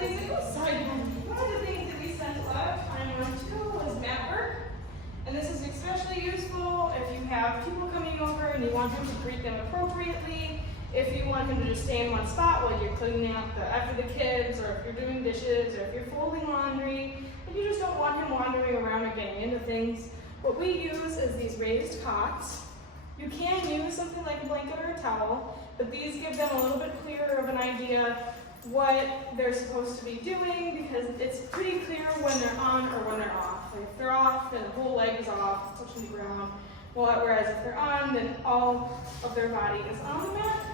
things that we spend a lot of time on too is mat work. And this is especially useful if you have people coming over and you want him to greet them appropriately. If you want him to just stay in one spot while you're cleaning out after the kids, or if you're doing dishes, or if you're folding laundry, and you just don't want him wandering around or getting into things. What we use is these raised cots. You can use something like a blanket or a towel, but these give them a little bit clearer of an idea what they're supposed to be doing, because it's pretty clear when they're on or when they're off. Like if they're off, then the whole leg is off, touching the ground. Whereas if they're on, then all of their body is on the mat.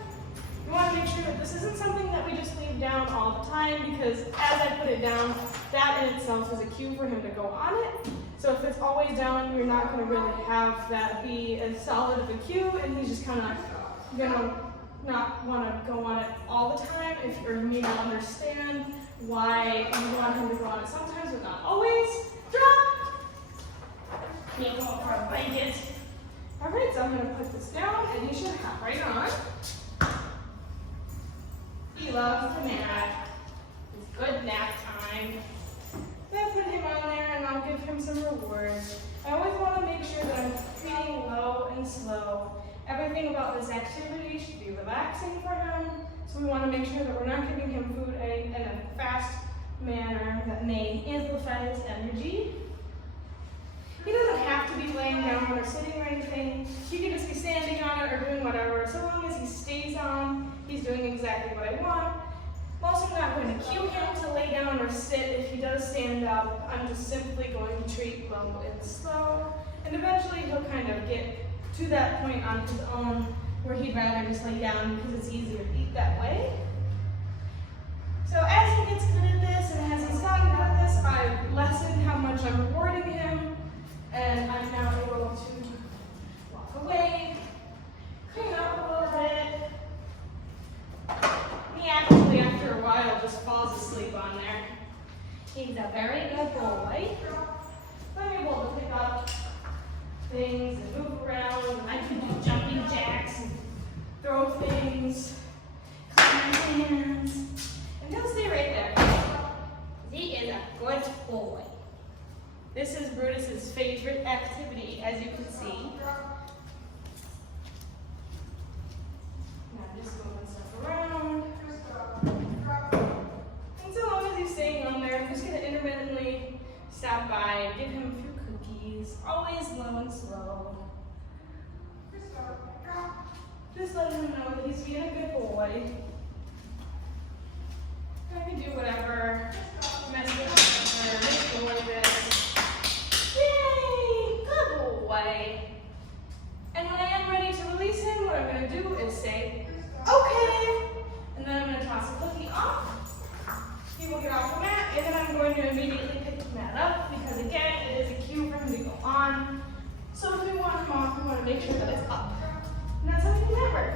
You want to make sure that this isn't something that we just leave down all the time, because as I put it down, that in itself is a cue for him to go on it. So if it's always down, you're not going to really have that be as solid of a cue, and he's just kind of going to not want to go on it all the time. If you may not understand why you want him to go on it sometimes, but not always. Drop! Can't go for a blanket. Alright, so I'm going to put this down, and he should hop right on. He loves the mat. It's good nap time. Then put him on there, and I'll give him some rewards. I always want to make sure that I'm treating low and slow. Everything about this activity should be relaxing for him, so we want to make sure that we're not giving him food in a fast manner that may amplify his energy. He doesn't have to be laying down or sitting or anything. He can just be standing on it or doing whatever. So long as he stays on, he's doing exactly what I want. I'm also not going to cue him to lay down or sit. If he does stand up, I'm just simply going to treat low and slow. And eventually he'll kind of get to that point on his own where he'd rather just lay down because it's easier to eat that way. So as he gets good at this, and as he's gotten good at this, I've lessened how much I'm rewarding him, and I'm now able to walk away, clean up a little bit. He actually, after a while, just falls asleep on there. He's a very good boy. I'm able to pick up things and move around, and I can do jumping jacks and throw things, climb hands, and he'll stay right there. He is a good boy. This is Brutus's favorite activity, as you can see. Now just moving stuff around. And so long as he's staying on there, I'm just going to intermittently stop by and give him a few cookies, always low and slow. Just letting him know that he's being a good boy. I can do whatever, mess with him, make him like this. Yay! Good boy. And when I am ready to release him, what I'm going to do is say, okay. And then I'm going to toss the cookie off. He will get off the mat, and then I'm going to immediately pick the mat up, because again, it is a cue for him to go on. So if we want him off, we want to make sure that it's up. And that's how we do mat work.